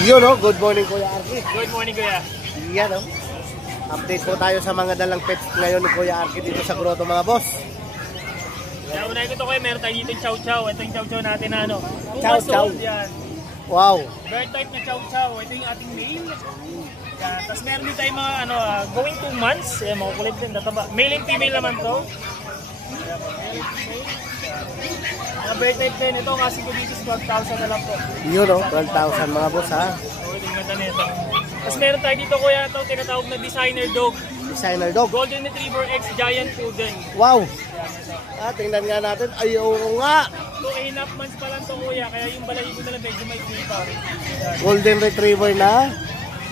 Yun o, good morning Kuya Arky. Good morning Kuya. Yan o. Update po tayo sa mga dalang pets ngayon ni Kuya Arky dito sa grotto mga boss. Kaya unahin ko ito Kuya, meron tayo dito yung chow chow. Ito yung chow chow natin na ano. Chow chow. Yan. Wow. Bird type na chow chow. Ito yung ating male. Yan. Tapos meron din tayo mga ano, going 2 months. Yan, mga kulit din. Tataba. Male and female naman to. Mga bird type din. Ito kasi ko dito 12,000 na lang po. Yun o, 12,000 mga boss ha. Okay, yung ganda nito. Tapos meron tayo dito Kuya, ito tinatawag na designer dog. Designer dog. Golden Retriever X Giant Poodle. Wow. Tingnan nga natin. Ayaw nga. 2.5 months pa lang ito Kuya, kaya yung balahibo nila medyo may flavor. Golden Retriever na.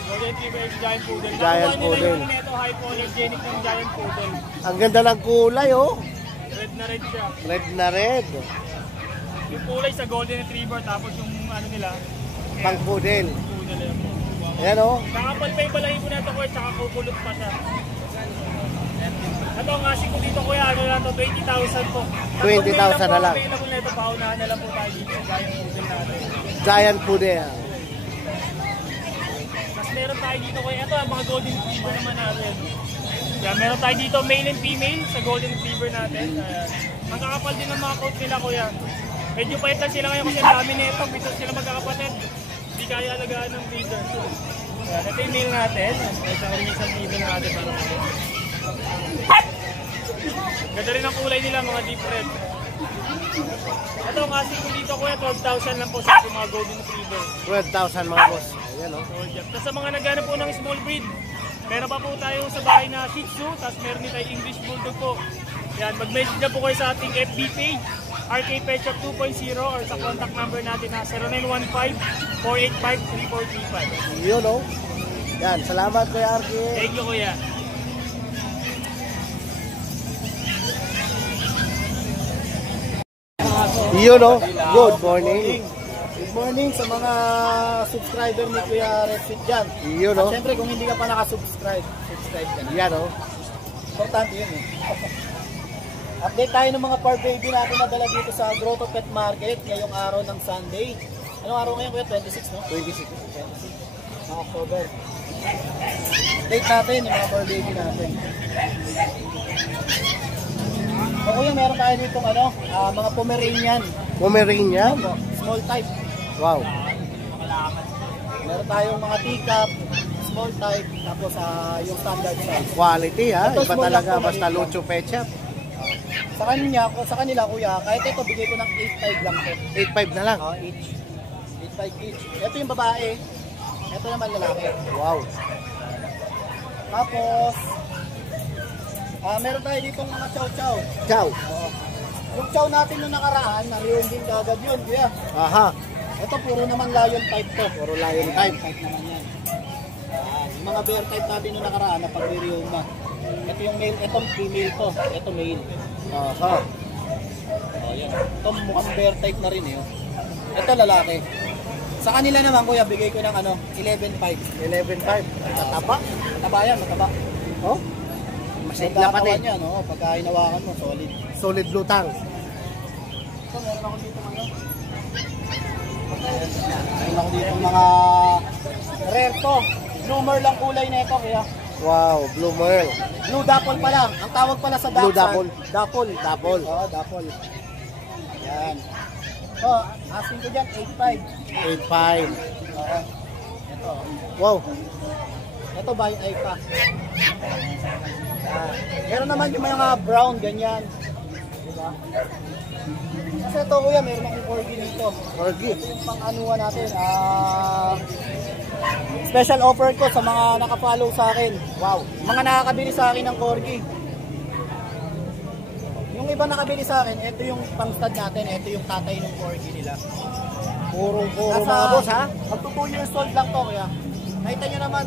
Golden Retriever X Giant Poodle. Giant Nakuha Poodle. nila yung nito, hypoallergenic ng Giant Poodle. Ang ganda ng kulay oh. Red na red siya. Red na red. Yung kulay sa Golden Retriever, tapos yung ano nila, Pang poodle. Poodle yun. Ayan oh. Nakapal pa yung balahibo na ito Kuya, tsaka kukulot pa siya. Ito ang asik ko dito Kuya, ano lang ito, 20,000 po. 20,000 na lang. Available na ito, paunahan na lang po tayo dito sa Giant Poodle natin. Giant poodle. Mas meron tayo dito Kuya, ito ang mga Golden Retriever naman natin. Yan, meron tayo dito male and female sa Golden Retriever natin. Ayan. Ang kakapal din ng mga coat nila Kuya. Medyo pahit lang sila ngayon kasi ang dami nito, bitos sila magkakapatid. Hindi kaya alagaan ng breeder. Ayan, ito yung male natin. Ito rin isang female natin. Ganda rin ang kulay nila, mga deep red. Ito ang asik ko dito Kuya, 12,000 lang po sa mga Golden Retriever. 12,000 mga boss. Ayan oh. Tapos sa mga naghanap po ng small breed, meron pa po tayo sa bahay na Shih Tzu, tapos meron din tayo English Bulldog po. Yan, mag-message na po kayo sa ating FB page, RK Pet Shop 2.0, or sa contact number natin na 0915-485-3435. Yun oh. Yan, salamat Kuya Arky. Thank you Kuya. Yun oh. Good morning. Good morning sa mga subscriber ni Kuya Redfit dyan. Yun At oh. syempre kung hindi ka pa nakasubscribe, subscribe ka na. Yan oh. Importante yun eh. Update tayo ng mga fur baby natin na dala dito sa Grotto Pet Market ngayong araw ng Sunday. Anong araw ngayon Kuya? 26 no? 26. Ng October. Update natin yung mga fur baby natin. So Kuya, meron tayo dito mga Pomeranian. Pomeranian? Small type. Wow. Meron tayong mga teacup, small type, tapos yung standard size. Quality ha. Ito, Iba small talaga. lang po, Basta maliit Lucho Pet Shop. Sa kanila Kuya, kahit ito bigay ko ng 8.5 lang to. 8.5 na lang. Each. 8.5 each. Ito yung babae. Ito naman lalaki. Wow. Tapos, meron tayo ditong mga chow-chow. Ciao. Yung chow natin nung nakaraan, nariyon din kagad yun, Kuya. Aha. Ito puro naman lion type to. Puro lion type. Type naman yan. Yung mga bear type natin nung nakaraan, napag-review na. Ito yung male, itong female to. Ito male. Aha. Ayan. Ito mukhang bear type na rin eh. Ito lalaki. Sa kanila naman Kuya, bigay ko ng 11.5. 11.5. Tataba. Mataba yan, mataba. Oh? Masigla pa din. Yan, pagka hinawakan mo, solid. Solid lutang. Ito, meron ako dito meron ako dito mga rare to. Bloomer lang kulay na ito Kuya. Wow, Blue Merle. Blue Dapple pala. Ang tawag pala sa Blue Dapple. Dapple. Dapple. Oo, Dapple. Yan. Ito, asking ko dyan, 8.5. 8.5. Oo. Ito. Wow. Ito by eye pa. Meron naman yung mga brown, ganyan. Diba? Kasi ito Kuya, meron akong corgi dito. Corgi. Ito yung pang-anuhan natin. Special offer ko sa mga nakafollow sa akin. Wow. Mga nakakabili sa akin ng corgi. Yung iba nakabili sa akin, ito yung pang-stud natin. Ito yung tatay ng corgi nila. Puro mga boss ha. Magto 2 years old lang to Kuya. Nakita nyo naman,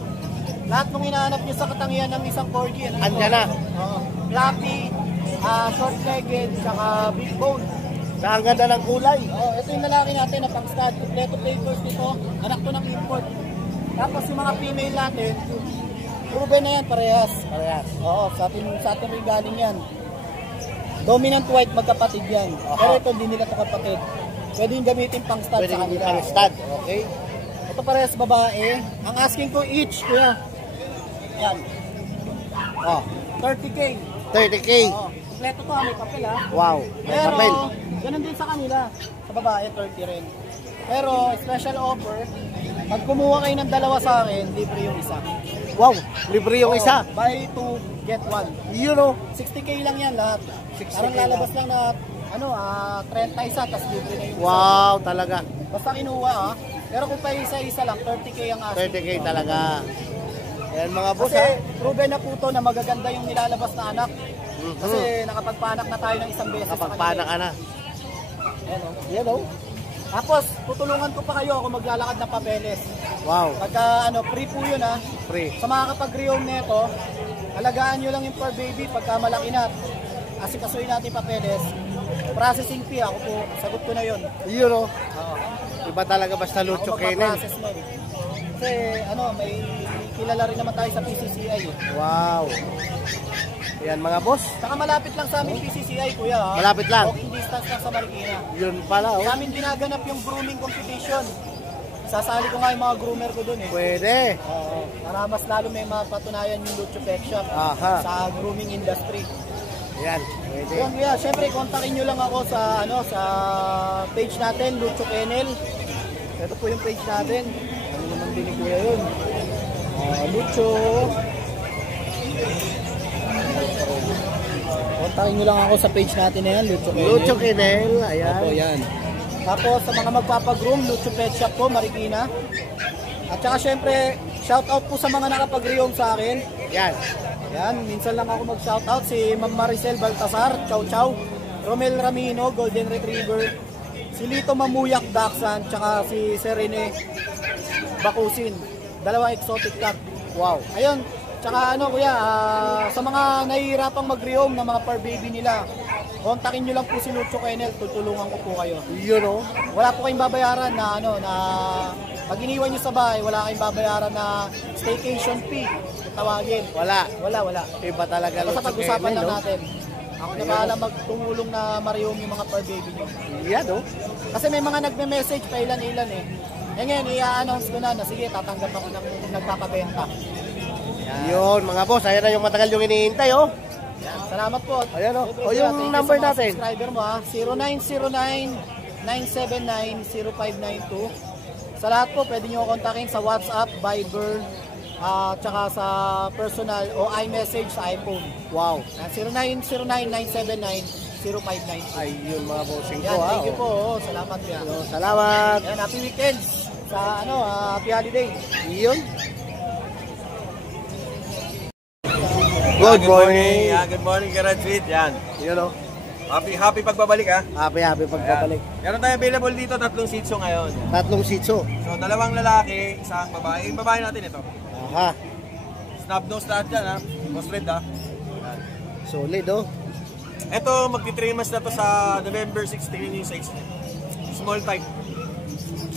lahat ng hinahanap nyo sa katangian ng isang corgi. Andyan na. Fluffy, short-legged, saka big bone. Ang ganda ng kulay. Ito yung lalaki natin na pang-stud. Kompleto papers nito. Anak to ng import. Tapos yung mga female natin, proven na yan, parehas. Parehas. Sa atin rin galing yan. Dominant white, magkapatid yan. Pero ito, hindi nila ito kapatid. Pwede yung gamitin pang-stud Pwede sa kanila. pang-stud. Okay. Ito parehas babae. Ang asking ko each, kuya. Yan. Oh, 30K. 30K. Oo. Kompleto to, may papel ha. Wow, may Pero, papel. ganun din sa kanila. Sa babae, 30 rin. Pero, special offer, pag kumuha kayo ng dalawa sa akin, libre yung isa. Wow, libre yung isa. Buy 2, get 1. You know, 60K lang yan lahat. 60K Parang lalabas lang na, 30 isa, tapos libre na yung isa. wow talaga. Basta kinuha ha. Pero kung pa isa-isa lang, 30K ang asking. 30K talaga. Yan mga boss Kasi ha. proven na po to na magaganda yung nilalabas na anak. Mhm. Kasi nakapagpanak na tayo ng isang beses sa Kapagpanak ka na. Ayan, oh. Yan oh. Tapos, tutulungan ko pa kayo ako maglalakad ng papeles. Wow, Pagka free po yun ha. free. Sa mga kapag-rehome neto, alagaan nyo lang yung per baby pagka malaki na. Asikasuhin natin papeles. Processing fee, ako po, sagot ko na yun. You know, Oo. iba talaga basta Lucho Ako Kennel. magpa-process nun. Kasi may kilala rin naman tayo sa PCCI eh. Wow. Yan mga boss. Saka malapit lang sa amin PCCI kuya ha. Malapit lang. Walking distance lang sa Marikina. Yun pala oh. Sa amin ginaganap yung grooming competition. Sasali ko nga yung mga groomer ko dun eh. Pwede. Oo. Para mas lalo may mapatunayan yung Lucho Pet Shop Aha. sa grooming industry. Yan, pwede. Yun kuya, syempre kontakin nyo lang ako sa sa page natin, Lucho Kennel. Ito po yung page natin. Ano naman din ni kuya yun? Lucho. Kontakin nyo lang ako sa page natin na yan, Lucho Kennel. Lucho Kennel, ayan. Opo, yan. Tapos sa mga magpapagroom, Lucho Pet Shop po, Marikina. At saka syempre, shout out po sa mga nakapag-rehome sa akin. Yan. Yan, minsan lang ako mag-shout out si Ma'am Maricel Baltasar, Chow Chow, Romel Ramino, Golden Retriever, si Lito Mamuyak Dachshund, tsaka si Serene Bakusin, dalawang exotic cat. Wow. Ayun, tsaka kuya, sa mga nahihirapang mag-rehome ng mga par baby nila, kontakin nyo lang po si Lucho Kennel, tutulungan ko po kayo. You know. Wala po kayong babayaran na na pag iniwan nyo sa bahay, wala kayong babayaran na staycation fee. Tawagin. Wala. Wala. Iba talaga Basta Lucho pag-usapan Kennel, lang no? natin. Ako na bahala magtumulong na marehome yung mga par baby nyo. Yan oh. Kasi may mga nagme-message pa ilan-ilan eh. Eh ngayon, i-announce ko na sige, tatanggap ako ng nagpapabenta. Yun mga boss, ayan na yung matagal yung iniintay oh. Salamat po. Ayan oh. Okay, O yung thank you number sa mga natin. subscriber mo ha. 0909-979-0592. Sa lahat po, pwede nyo kontakin sa WhatsApp, Viber, tsaka sa personal o iMessage sa iPhone. Wow. 0909-979-0592. Ayun mga bossing Yan, ko ha. thank you oh. po. Salamat yan. So, salamat. Yan, happy weekend sa happy holiday. Yun. Good morning. Yeah, good morning, Garage Sweet. Yan. Yun oh. Happy pagbabalik ha. Happy pagpapalik. Meron tayo available dito, 3 Shih Tzu ngayon. Tatlong sitso. So, 2 lalaki, isang babae. Yung babae natin ito. Aha. Snub nose lahat yan ha. Crossbred ha. Solid oh. Ito, magti-3 months na to sa November 16 yung size. Small type.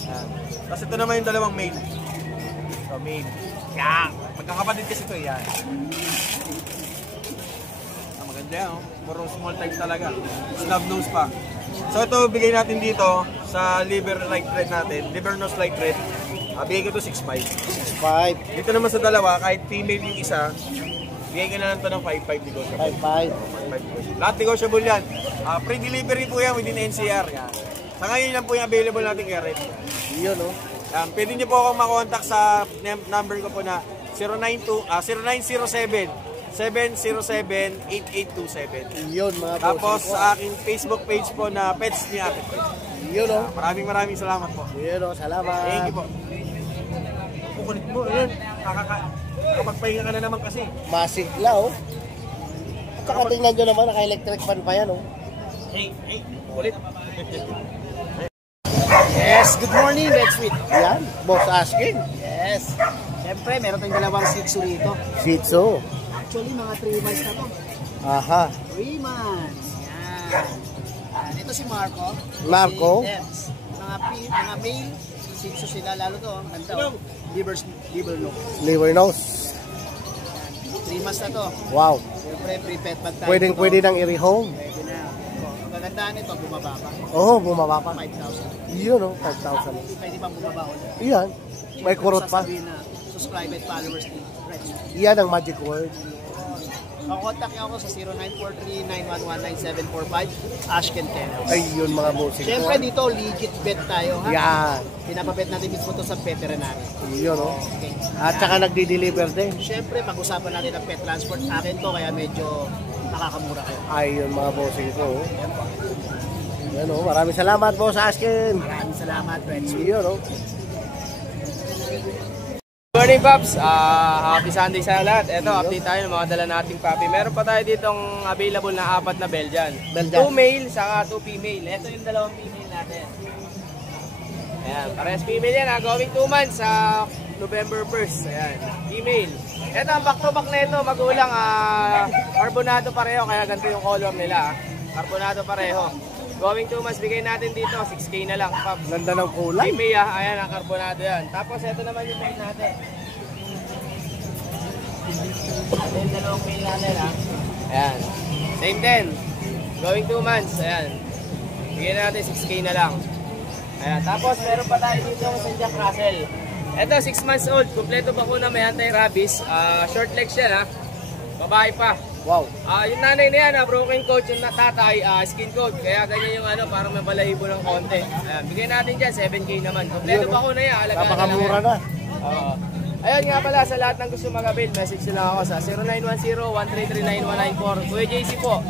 Yan. Tapos ito naman yung dalawang male. So, male. Yan. Magkakapatid kasi ito. Yan. Maganda yan, oh. Puro small type talaga. Snub nose pa. So ito, bigay natin dito sa liver light red natin. Liver nose light red. Bigay ko ito 6.5. 5. Dito naman sa dalawa, kahit female yung isa, bigay ko na lang ito ng 5.5 negotiable. 5. 5.5. Lahat negotiable yan. Free delivery po yan within NCR. Yan. Sa ngayon lang po yung available natin kay Red. Yun oh. Pwede nyo po akong makontak sa number ko po na 0907-8827. Yun mga bossing Tapos ko. sa aking Facebook page po na Pets ni Ate. Yun oh. Maraming salamat po. Yun oh, salamat. Thank you po. Kukulit mo, yun. Nakapagpahinga ka na naman kasi. Masigla oh. At saka tingnan nyo naman, naka-electric fan pa yan oh. Hey, kulit. Yes, good morning, Red Sweet. Yan, boss asking. Yes. Siyempre, meron tayong dalawang Shih Tzu rito. Shih Tzu. Actually, mga 3 months na to. Aha. 3 months. Yan. Ito si Marco. Marco. Si Debs. Mga male Shih Tzu sila, lalo to. Ang ganda. Liver no. Liver nose. 3 months na to. Wow. Siyempre, pre-pet bag tayo. Pwede nang i-rehome. Pwede na. Ang kagandaan nito, bumaba pa. Oo, bumaba pa. 5,000. Yun oh, 5,000. Pwede pang bumaba ulit. Yan. May kurot pa. Sasabihin na subscribe at followers ni Red. Yan ang magic word. Contact niyo ako sa 0943-911-9745, Ashken Kennel. Ayun mga bossing ko. Siyempre dito, legit bet tayo ha. Yan. Pinapabet natin mismo to sa veterinary. Yun, oh. Okay. At saka nagdi-deliver din. Siyempre, pag-usapan natin ang pet transport. Akin to, kaya medyo nakakamura kayo. Ayun mga bossing ko. Yan, oh. Maraming salamat po sa Askin. Maraming salamat, Red. Yun, oh. Good morning, Paps. Happy Sunday sa lahat. Ito, update tayo ng mga dala nating puppy. Meron pa tayo ditong available na 4 na Belgian. 2 male, saka 2 female. Ito yung 2 female natin. Ayan, parehas female yan. Going 2 months sa November 1st. Ayan, female. Ito, ang back-to-back na ito, magulang. Carbonado pareho, kaya ganito yung color nila. Carbonado pareho. Going 2 months, bigay natin dito, 6K na lang, Paps. Ganda ng kulay. Female, ayan ang carbonado yan. Tapos ito naman yung male natin. Ito yung 2 male natin, ha. Ayan. Same din. Going 2 months, ayan. Bigyan natin 6K na lang. Ayan. Tapos meron pa tayo dito sa Jack Russell. Ito, 6 months old. Kompleto bakuna, may anti-rabies. Short legs yan, ha. Babae pa. Wow. Yung nanay na yan, broken coat, yung natatay, skin coat. Kaya ganyan yung ano, parang may balahibo ng konti. Ayan, bigyan natin dyan, 7K naman. Kompleto pa ko na yan, alagaan Napakamura na. Oo. Ayun nga pala, sa lahat ng gusto mag-avail, message nila ako sa 0910-133-9194. Kuya JC po.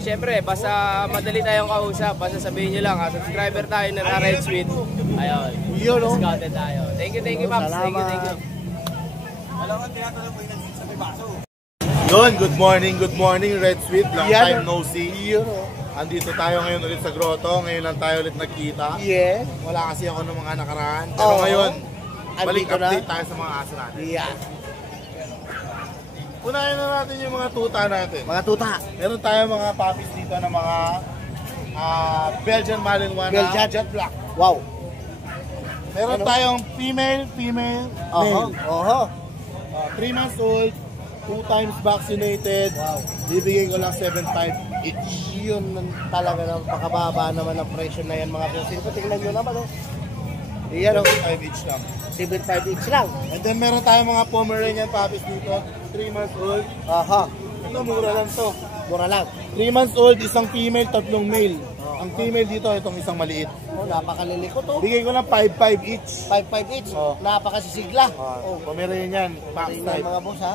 Siyempre, basta madali tayong kausap, basta sabihin nyo lang, subscriber tayo ng Red Sweet. Ayun, Yun, oh. discounted tayo. Thank you, Paps. Thank you. Alam ko, tinatanong mo yung sa may baso. Yun, good morning Red Sweet, long Yan. time no see. Yun, oh. Andito tayo ngayon ulit sa grotto, ngayon lang tayo ulit nagkita. Yeah. Wala kasi ako ng mga nakaraan, pero Oo. ngayon, balik Andito na. update tayo sa mga aso natin. Yeah. Unahin na natin yung mga tuta natin. Mga tuta. Meron tayo mga puppies dito na mga Belgian Malinois na Belgian. jet black. Wow. Meron Ano? tayong female, Oho. male. Oho. 3 months old, 2 times vaccinated. Wow. Bibigyan ko lang 7.5 each. Yun talaga ng pakababa naman ang presyo na yan mga bossing ko. Tingnan nyo naman, oh. Iyan, oh. 5 each lang. 7.5 each lang. And then meron tayong mga Pomeranian puppies dito, 3 months old. Aha. Ito, mura lang to. Mura lang. 3 months old, isang female, 3 male. Ang female dito, itong isang maliit. Oh, napakaliliko to. Bigay ko lang 5.5 each. 5.5 each. Oh. Napakasisigla. Oh, Pomeranian, box Tingnan type. mga boss, ha?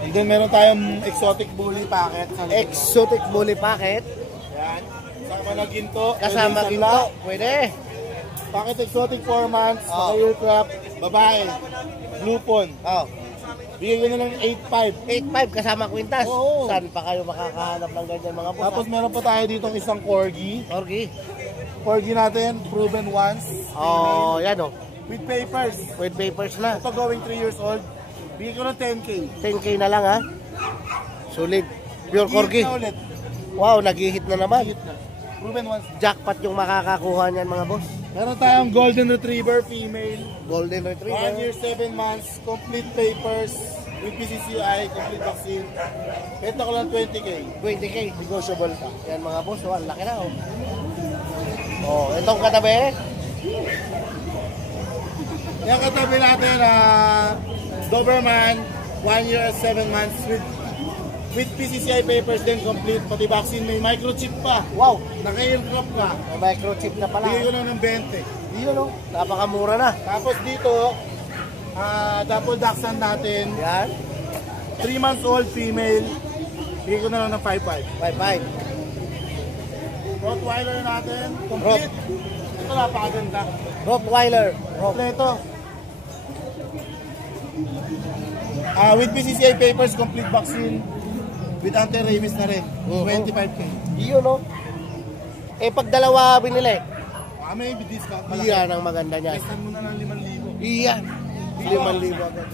And then meron tayong exotic bully packet. Exotic bully packet. Yan. Kasama na ginto. Kasama pwede ginto. isang Pwede. Packet exotic 4 months, Oh. naka-earcraft, babae, blue pond. Oh. Bigay ko na lang 8.5. 8.5 kasama kwintas. Oo. Saan pa kayo makakahanap ng ganyan mga boss? Tapos meron pa tayo ditong isang corgi. Corgi. Corgi natin, proven once. Oh, yan oh. With papers. With papers na. Ito going 3 years old. Bigay ko ng 10K. 10K na lang ha. Solid. Pure corgi. Hit na ulit. Wow, nag-hit na naman. Hit na. Proven once. Jackpot yung makakakuha niyan mga boss. Meron tayong golden retriever female. Golden 1 retriever. year, 7 months. Complete papers. With PCCI. Complete vaccine. Ito ko lang 20K. 20K. Negotiable ka. Yan mga boss, oh, ang laki na oh. Oh, itong katabi. Yung katabi natin, Doberman. 1 year and 7 months. With PCCI papers din complete. Pati vaccine. May microchip pa. Wow, Naka-earcraft ka. may microchip na pala. Bigay ko lang ng 20. Yun oh, napakamura na. Tapos dito, double dachshund natin, Yan, 3 months old female, bigay ko na lang ng 5.5. 5.5. Rottweiler natin, complete. Ito napakaganda. Rottweiler. Kompleto. With PCCI papers, complete vaccine, with anti-rabies na rin, 25K. Yun oh. Eh pag dalawa binili, May discount malaki. iyan ang maganda niyan. Less than mo na lang 5,000. Iyan. 5,000 agad.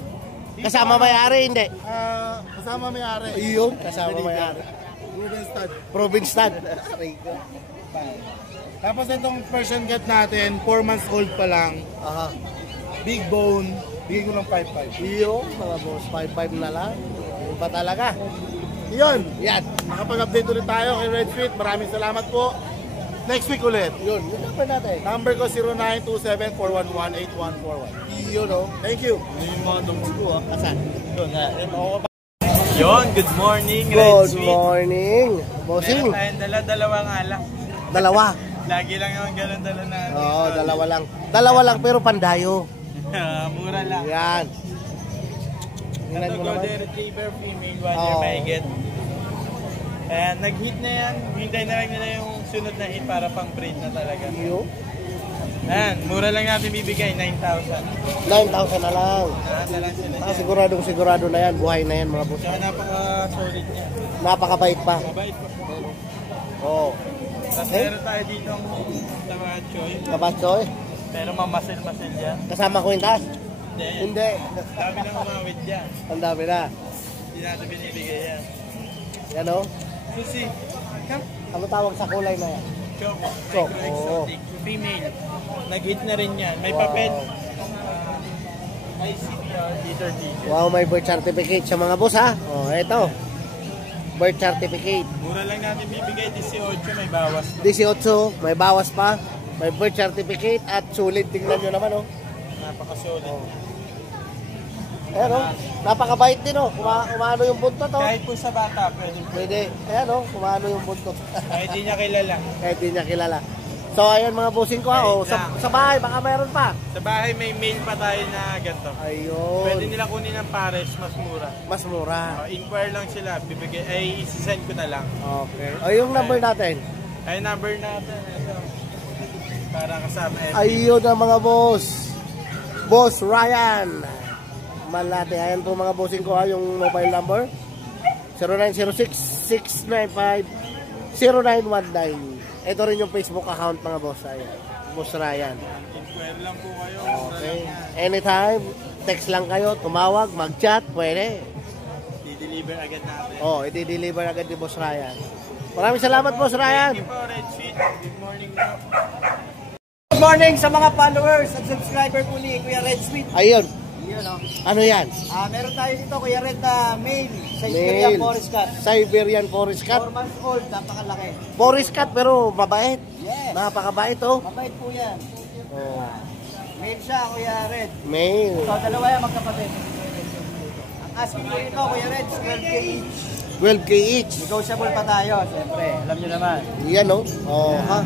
Kasama may-ari, hindi. Kasama may-ari. Iyon, kasama may-ari. Proven stud. Province stud. Tapos itong Persian cat natin, 4 months old pa lang, Aha. big bone, bigay ko ng 5.5. Iyon, mga boss, 5.5 na lang. Yun pa talaga. Yun, Yan. nakapag-update ulit tayo kay Red Sweet. Maraming salamat po. next week ulit. Yun, yung number natin. Number ko 0927-411-8141. Yun, no? Thank you. Yung mga dungkol ko ah. Asan? Yun, good morning, Red Good Sweet. morning. Bossing. Meron tayong dalawang alak. Dalawa. Lagi lang yung ganun dala natin. Oo, dalawa lang. Dalawa lang pero pandayo. Mura lang. Yan. Tingnan Ito mo naman. Golden Retriever female, 1 year Oo. mahigit. Ayan, nag-hit na yan. Hintay na lang nila yung sunod na hit para pang breed na talaga. Yun. Ayan, mura lang natin bibigay, 9,000. 9,000 na lang. Nahanda lang sila Ah, dyan. sigurado na yan. Buhay na yan, mga boss. Tsaka napaka-solid niya. Napakabait pa. Mabait pa. Oo. Tapos meron tayo dito ang Tamachoy. Kabatsoy. Pero mamasil-masil yan. Kasama ko yung taas. Hindi. Hindi. Dami lang umawit dyan. Ang dami na. Hindi natin binibigay yan. Yan, o. Susi. Come. Ano tawag sa kulay na yan? Choco. Choco. Micro-exotic. Female. Nag-hit na rin yan. May Wow. papel. ICPR Peter Teacher. Wow, may birth certificate sa mga boss, ha? Oh, eto. Birth certificate. Mura lang natin bibigay. 18 may bawas. 18, may bawas pa. May birth certificate at sulit. Tingnan nyo naman, oh. Napaka-solid. Ayan, oh. Napakabait din, oh. Kumano yung buntot, oh. Kahit po sa bata, pwede. Pwede. Ayan, oh. Kumano yung buntot. Kahit di niya kilala. Kahit di niya kilala. So, ayan mga bossing ko, ha, oh. Sa bahay, baka mayroon pa. Sa bahay may mail pa tayo na ganito. Ayun. Pwede nila kunin ng pares, mas mura. Mas mura. Inquire lang sila, bibigay, ay isi-send ko na lang. Okay. O, yung number natin. Ay, number natin, ito. Para kasama FB. Ayun ang mga boss. Boss Ryan. Malate. Ayan po mga bossing ko, ha, yung mobile number. 0906-695-0919. Ito rin yung Facebook account mga boss. Ayan. Boss Ryan. Inquire lang po kayo. Okay. Anytime, text lang kayo, tumawag, mag-chat, pwede. I-deliver agad natin. Oh, i-deliver agad ni Boss Ryan. Maraming salamat, Boss Ryan. Thank you po, Red Sweet. Good morning po. Good morning sa mga followers at subscriber po ni Kuya Red Sweet. Ayun. Yun, oh. Ano yan? Meron tayo dito, Kuya Red, na male sa Siberian Male. Forest Cat. Siberian Forest 4 Cat. months old, napakalaki. Forest Cat pero mabait. Yes. Napakabait, oh. Mabait po yan. Oh. Male siya, Kuya Red. Male. So, dalawa yan magkapatid. Ang asking ko ito, Kuya Red, 12K each. 12K each. Negotiable pa tayo, siyempre. Alam nyo naman. Yan, oh. Oh, ha.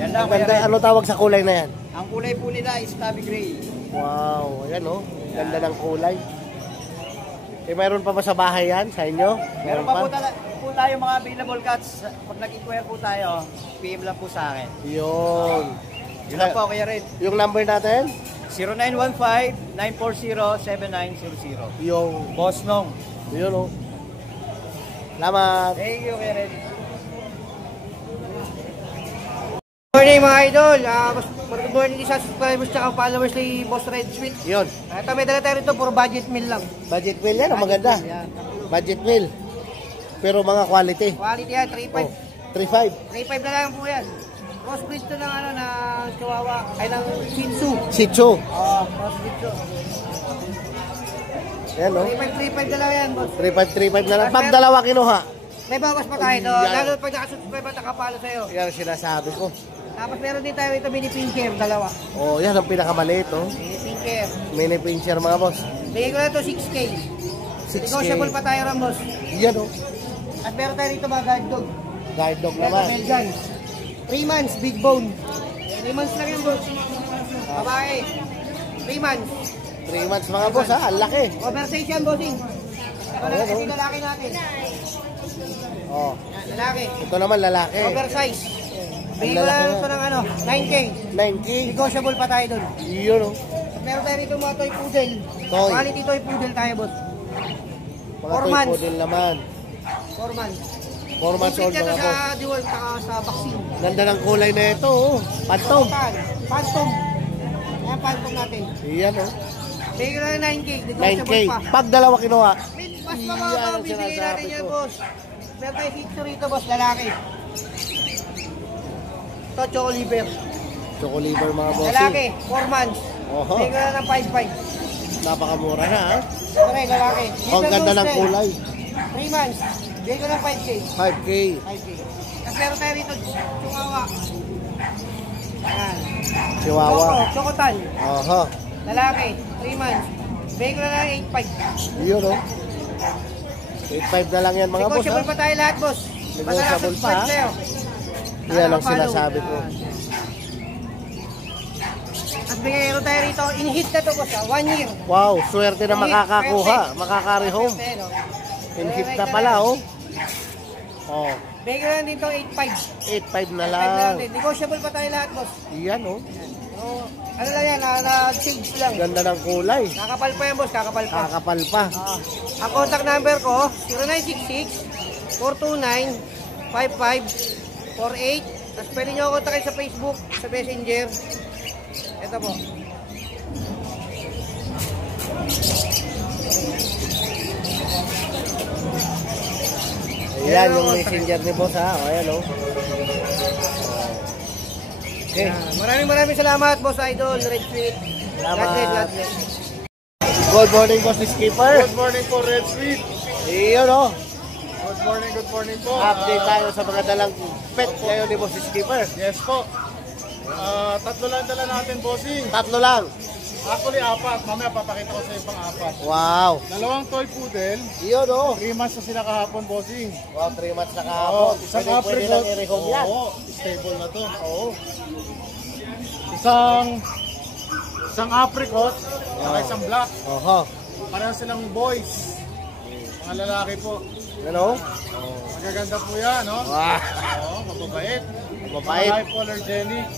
Yan lang, Ang Kuya ganda, Red. ano tawag sa kulay na yan? Ang kulay po nila is Tabby Gray. Wow, ayan, oh. Ganda ng kulay. Eh, mayroon pa ba sa bahay yan sa inyo? Meron pa po tayo mga available cats. Pag nag-inquire po tayo, PM lang po sa akin. Yun. Yun lang po, Kuya Red. Yung number natin? 0915-940-7900. Yung, Boss Nong. yun, oh. Salamat. Thank you, Kuya Red. Good morning mga idol. Good morning sa subscribers at followers ni Boss Red Sweet. Yun. Ito may dala tayo rito, puro budget meal lang. Budget meal yan, oh, maganda. Yan. Budget meal. Pero mga quality. Quality yan, 3.5. Oh, 3.5. 3.5 na lang po yan. Crossbreed to ng ano, ng Chihuahua, ay ng Shih Tzu. Shih Tzu. Crossbreed to. Yan, oh. 3.5 na lang yan, boss. 3.5 na lang. Pag dalawa kinuha. May bawas pa tayo, no? Yan. Lalo pag nakasubscribe at nakapalo sa'yo. Yan ang sinasabi ko. Tapos meron din tayo ito, mini pincher, dalawa. Oh, yan ang pinakamaliit, oh. Mini pincher. Mini pincher, mga boss. Bigay ko na ito 6K. 6K. Negotiable pa tayo rin, boss. Yan, oh. At meron tayo dito mga guard dog. Guide dog Meron naman. Belgian. 3 months, big bone. 3 months lang yan, boss. Babae. 3 months. 3 months, mga boss, ha. Ang laki. Oversize yan, bossing. Ito Ayan, yung lalaki natin. Oh. Yan, lalaki. Ito naman, lalaki. Oversize. Bigay ko lalaki na na. ito ng ano, 9K. 9K. Negotiable pa tayo dun. Yun, oh. At meron tayo dito mga toy poodle. Toy. Quality toy poodle tayo, boss. Mga 4 toy months. poodle naman. 4 months. 4 months old, Complete na mga to boss. sa dual, saka sa vaccine. Ganda ng kulay na ito, oh. Phantom. Phantom. Ayan, phantom natin. Yan, oh. Bigay ko na ng 9K. 9K. Negotiable pa. Pag dalawa kinuha. Mas Yan mababa, ang bibigay sinasabi natin yan, ko. boss. Meron tayo picture rito, boss, lalaki. Ito, choco liver. Choco liver, mga boss. Lalaki, 4 months. Oho. Bigay ko na ng 5.5. Napakamura na, ha. Okay, lalaki. Ang ganda ng kulay. 3 months. Bigay ko ng 5K. 5K. 5K. Tapos meron tayo rito, Chihuahua. Ayan. Chihuahua. Chocotan. Aha. Lalaki, 3 months. Bigay ko na lang 8.5. Yun o. 8.5 na lang yan mga boss, ha? Negotiable pa tayo lahat, boss. Negotiable pa, ha? Sa'yo. Yan ang sinasabi ko. At bigay ko tayo rito, in-hit na to, boss, 1 year. Wow, swerte na makakakuha. Makaka-rehome. Swerte, no? In-hit na pala, oh. Oh, Bigay ko lang dito 8.5. 8.5 na 8.5 lang. lang din. Negotiable pa tayo lahat, boss. Yan, oh. So, ano lang yan, na-change lang. Ganda ng kulay. Kakapal pa yan, boss, kakapal pa. Kakapal pa. Ang contact number ko, 0966-429-5548. Tapos pwede nyo ako kontakin sa Facebook, sa Messenger. Ito po. Ayan, yung messenger ni boss, ha? O, ayan, oh. Okay. Maraming salamat, boss idol, Red Sweet. Salamat. God bless. Good morning, boss skipper. Good morning po, Red Sweet. Iyon, oh. Good morning po. Update tayo sa mga dalang pet ngayon ni boss skipper. Yes po. Tatlo lang dala natin, bossing. Tatlo lang. Actually, 4. Mamaya papakita ko sa iyo pang 4. Wow. Dalawang toy poodle. Iyon, oh. 3 months na sila kahapon, bossing. Wow, 3 months na kahapon. Isang Pwede apricot. lang i-rehome yan. Oo, stable na to. Oo. Isang apricot, saka isang black. Oho. Pareho silang boys. Mga lalaki po. Ano? Magaganda po yan, no? Wow. Oo, mababait. Mabait. Mga hypoallergenic.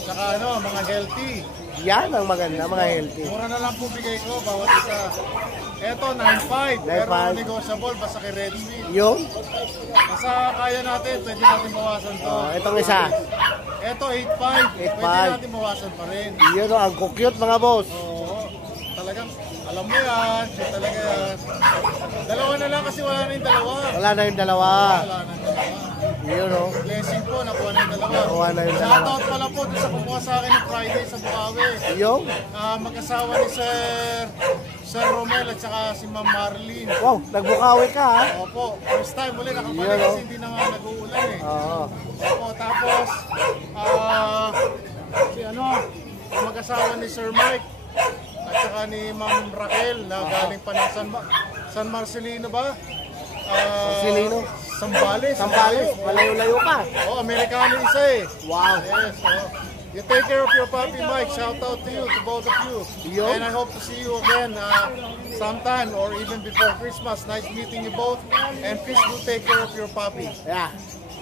Saka mga healthy. Yan ang maganda, mga healthy. Mura na lang po bigay ko, bawat isa. Eto, 9.5. Pero 9.5. negotiable, basta kay Red Sweet. Yung? Basta kaya natin, pwede natin bawasan to. Itong isa. Eto, 8.5. Pwede 8.5. natin bawasan pa rin. Yun, oh. Ang cute, mga boss. Oo, talagang, alam mo yan, cute talaga yan. Dalawa na lang kasi wala na yung dalawa. Wala na yung dalawa. Wala na yung dalawa. Yun, oh. Blessing po, nakuha na yung dalawa. Nakuha na yung dalawa. Shoutout pala po doon sa kumuha sa akin ng Friday sa Bukawi. Yung? Mag-asawa ni Sir Romel at saka si Ma'am Marlene. Wow, nagbukawi ka, ha? Opo, first time ulit nakabalik Yun, oh. kasi hindi na nga nag-uulan eh. Oo. Opo, tapos mag-asawa ni Sir Mike at saka ni Ma'am Raquel na galing pa ng San Marcelino ba? Marcelino? Sambales. Sambales, malayo-layo ka. Oh, Amerikano isa eh. Wow. Yes, you take care of your puppy, Mike. Shout out to you, to both of you. Yo. And I hope to see you again sometime or even before Christmas. Nice meeting you both. And please do take care of your puppy. Yeah.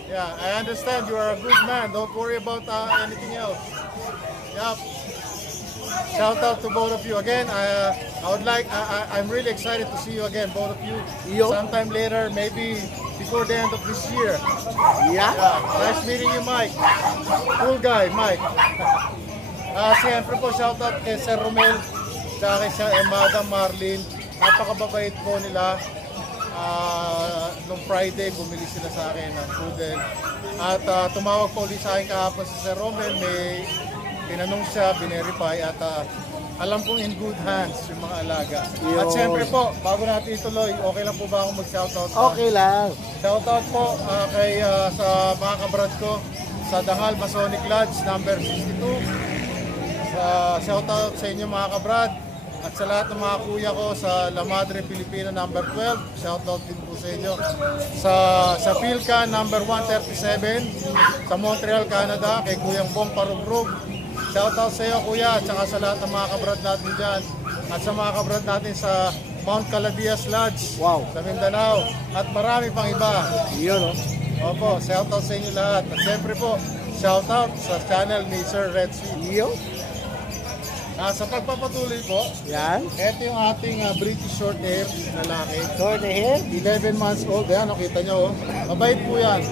Yeah, I understand you are a good man. Don't worry about anything else. Yep. Shout out to both of you again. I'm really excited to see you again, both of you. Yo. Sometime later, maybe before the end of this year. Yeah. Nice meeting you, Mike. Cool guy, Mike. Siyempre po, shout out kay Sir Romel, kay Madam Marlene. Napakababait po nila. Nung Friday, bumili sila sa akin ng poodle. At tumawag po ulit sa akin kahapon si Sir Romel. May tinanong siya, binerify at alam kong in good hands yung mga alaga. At siyempre po, bago natin ituloy, okay lang po ba akong mag-shoutout? Okay lang. Shoutout po sa mga kabrad ko sa Dangal Masonic Lodge number 62. Shoutout sa inyo mga kabrad at sa lahat ng mga kuya ko sa La Madre Pilipina number 12. Shoutout din po sa inyo. Sa Philca number 137 sa Montreal, Canada kay Kuyang Bong Parugrug. Shoutout sa iyo kuya at saka sa lahat ng mga kabrad natin dyan at sa mga kabrad natin sa Mount Caladias Lodge sa Mindanao at marami pang iba. Yun, oh. Opo, shoutout sa inyo lahat. At siyempre po, shoutout sa channel ni Sir Red Sweet. Yun. Sa pagpapatuloy po, Yan. ito yung ating British short hair na lalaki. Short hair. 11 months old. Ayan, nakita nyo. Mabait po yan.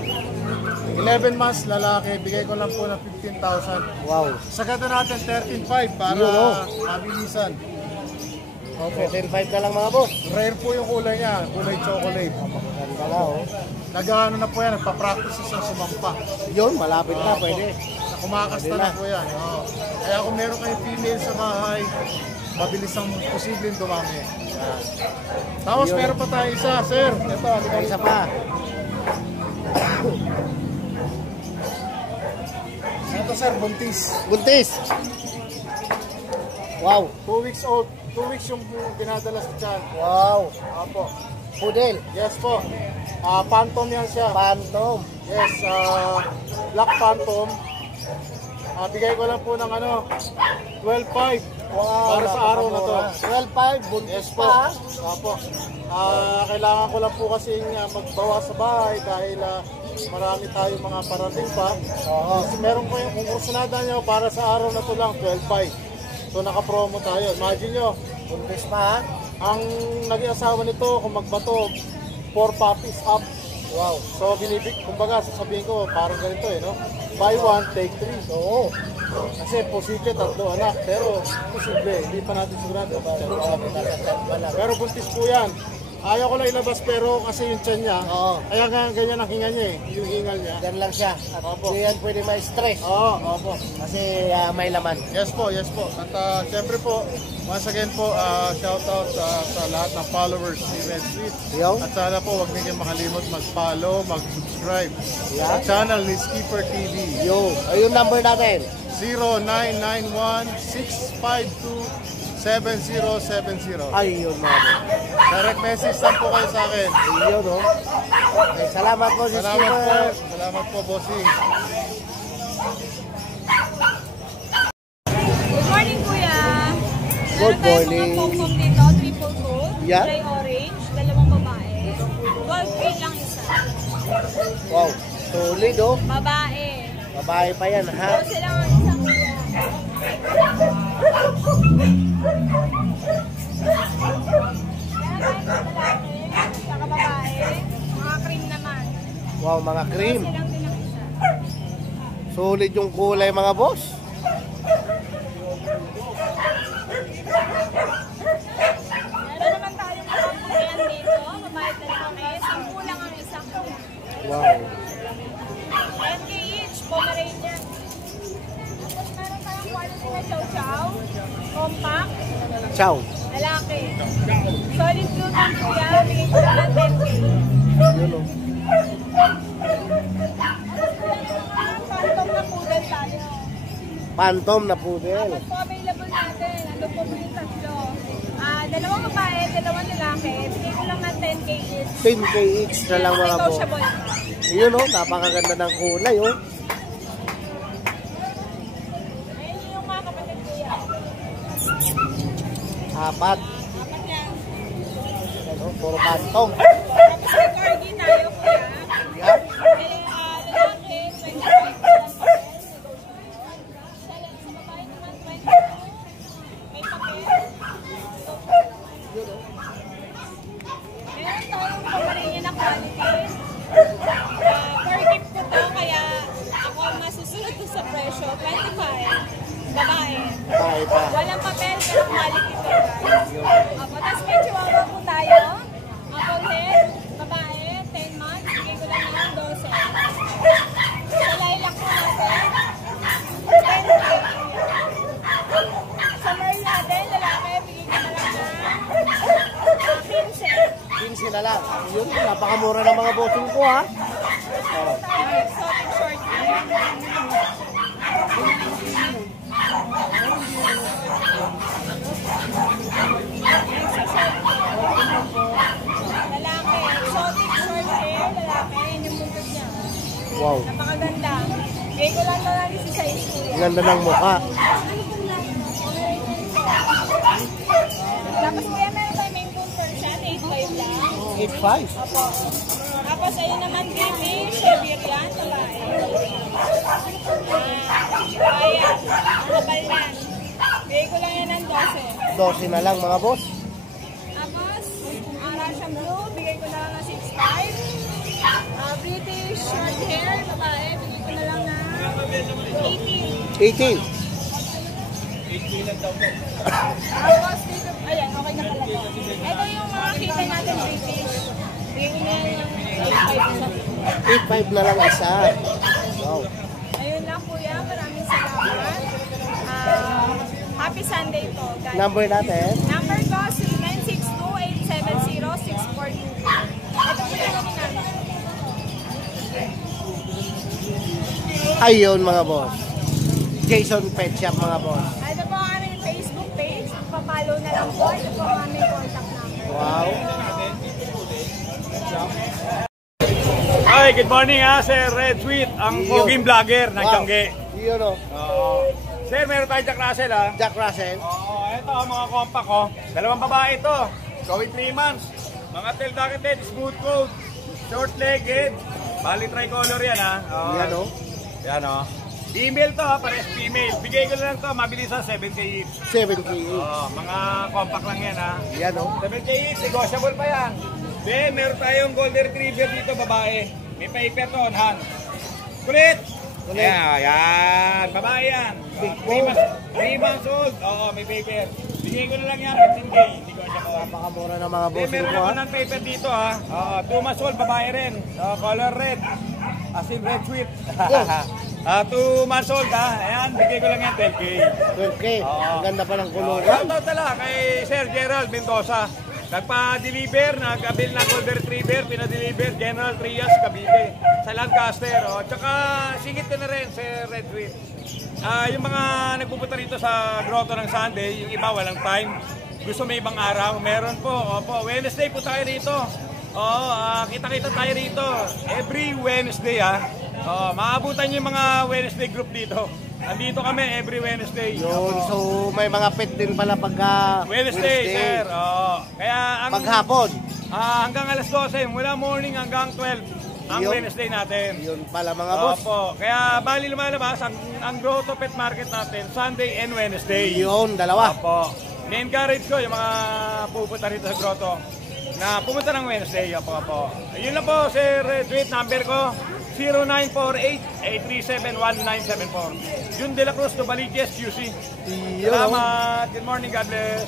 11 months lalaki, bigay ko lang po ng 15,000. Wow. Sagada natin 13,500 para Yun, oh. mabilisan. Okay, 10.5 na lang mga boss. Rare po yung kulay niya, kulay chocolate. Ganda na, oh. Nag-ano na po yan, nagpa-practice sa sumampa. Yun, malapit na, pwede. Kumakasta na po yan. Oh. Kaya kung meron kayong female sa bahay, mabilis ang posibleng dumami. Yan. Tapos meron pa tayo isa, sir. Ito, Isa pa. Ito sir, buntis. Buntis. Wow. 2 weeks old. 2 weeks yung dinadala sa tiyan. Wow. Opo. Poodle. Yes po. Phantom yan siya. Phantom. Yes, Black Phantom. Bigay ko lang po ng 12.5 Wow. para sa araw na to. 12.5. Buntis Yes po. pa. Opo. Kailangan ko lang po kasi magbawa sa bahay dahil marami tayong mga parating pa. Kasi meron po yung kung kursunada nyo para sa araw na to lang 12.5. So naka-promo tayo. Imagine nyo, Buntis pa. ang naging asawa nito kung magbato 4 puppies up. Wow. So kumbaga sasabihin ko parang ganito no. Buy 1, take 3. Oo. Kasi posible 3 anak, pero posible, hindi pa natin sigurado. Pero buntis po yan. Ayaw ko lang ilabas pero kasi yung tiyan niya, Oo. kaya nga ganyan ang hinga niya yung hingal niya. Yan lang siya. At Opo. hindi yan pwede ma-stress. Oo, opo. Kasi may laman. Yes po, yes po. At siyempre po, once again po, shout out sa lahat ng followers ni Red Sweet. Yo. At sana po, huwag niyo makalimot mag-follow, mag-subscribe Yeah. sa channel ni Skipper TV. Yo. Ayun number natin. 0991-652-7070. Ayun mga boss. Direct message lang po kayo sa akin. Ayun no. Okay, salamat po si Salamat po. Skipper. Salamat po, bossing. Good morning, Kuya. Good Meron tayong morning. mga pom-pom dito, triple coat, Yeah. kulay orange, dalawang babae. 12K lang isa. Wow. Solid oh. Babae. Babae pa yan ha. So, sila ang isang kuya. Meron tayong lalaki, saka babae, mga cream naman. Wow, mga cream. Silang din ang isa. Solid yung kulay mga boss. Meron naman tayong mga kuyan dito, babae at lalaki. 10 lang ang isang kuya. Wow. 10K each, Pomeranian. Tapos meron tayong quality na chow-chow, compact, Ciao. lalaki. Solid blue din kuya, bigay ko lang ng 10K. Yun oh. Phantom na poodle tayo. Phantom na poodle. Tapos po available natin, ano po po yung tatlo. Dalawang babae, dalawang lalaki, bigay ko lang ng 10K each. 10K each na lang mga boss. Negotiable. Yun oh, napakaganda ng kulay oh. Ayun yung mga kapatid kuya. 4. Apat yan. Ano, puro phantom. Tapos may corgi tayo kuya. Yeah. Lalaki, 25 lang pa rin. Sa babae naman, 22. May papel. Meron tayong Pomeranian na quality. Per gift ko to, kaya ako masusunod to sa presyo. 25. Babae. Babae pa. Walang papel, pero quality to guys. Opo, tapos may chihuahua po tayo. Apple head, babae, 10 months. Bigay ko lang ng 12. Sa lilac po natin, 10K. Sa Merl natin, lalaki, bigay ko na lang ng 15. 15 na lang. Yun, napakamura ng mga bossing ko ha. Meron tayo exotic short hair. Lalaki, exotic short hair, lalaki, yun yung buntot niya. Wow. Napakaganda. Bigay ko lang lang si size kuya. Ganda ng mukha. Tapos kuya, meron tayo main coon version, 8.5 lang. 8.5. Opo. Tapos ayun naman, Griffy, Siberian, babae. Ayan, kapal yan. Bigay ko lang yan ng 12. 12 na lang mga boss. Tapos, ang Russian Blue, bigay ko na lang ng 6.5. British short hair, babae, bigay ko na lang ng 18. 18. Tapos dito, ayan, okay na pala to. Ito yung mga kita natin British. Bigay ko na yan ng 8.5 isa. 8.5 na lang isa. Wow. Ayun lang kuya, maraming salamat. Happy Sunday po, guys. Number natin. Number ko, 0962-870-642. Ito po yung namin. Ayun mga boss. Jason Pet Shop mga boss. Ito po ang aming Facebook page. Papalo na lang po. Ito po ang aming contact number. Wow. Hi, good morning Sir Red Sweet, ang poging vlogger ng Tiangge. Yun o. Sir, meron tayong Jack Russell Jack Russell. Ito ang mga compact ko. Dalawang babae ito. Going 3 months. Mga tail docketed, smooth coat, short legged. Bali tricolor yan Yan o. Yan Female to pares female. Bigay ko na lang to, mabilis 7K each. 7K. Mga compact lang yan Yan o. 7K each, negotiable pa yan. Then, meron tayong golden retriever dito, babae. May paper to on hand. Kulit! Yan. Babae yan. 3 months old. Oo, may paper. Bigay ko na lang yan, 15K. Hindi ko siya kawa. Napakamura ng mga boss Meron ko ako ng paper dito 2 months old, babae rin. Color red. As in red sweet. 2 months old Ayan, bigay ko lang yan, 10K. 12K. Ang ganda pa ng kulungan. Shoutout talaga kay Sir Gerald Mendoza. Nagpa-deliver, nag-abil ng golden retriever, pinadeliver General Trias, Cavite, sa Lancaster. Tsaka singit ko na rin, Sir Red Sweet. Yung mga nagpupunta rito sa grotto ng Sunday, yung iba walang time, gusto may ibang araw, meron po. Opo, Wednesday po tayo rito. Kita-kita tayo rito. Every Wednesday maabutan yung mga Wednesday group dito. Andito kami every Wednesday. Yun, so may mga pet din pala pagka Wednesday, sir. Kaya ang maghapon. Hanggang alas 12, mula morning hanggang 12 ang Wednesday natin. Yun pala mga boss. Opo. Kaya bali lumalabas ang Grotto Pet Market natin Sunday and Wednesday. Yun, dalawa. Opo. Na-encourage ko yung mga pupunta rito sa Grotto na pumunta ng Wednesday. Opo. Yun na po, Sir Tweet number ko. 0948-837-1974. Jun De La Cruz, Novaliches, QC. Salamat. Good morning. God bless.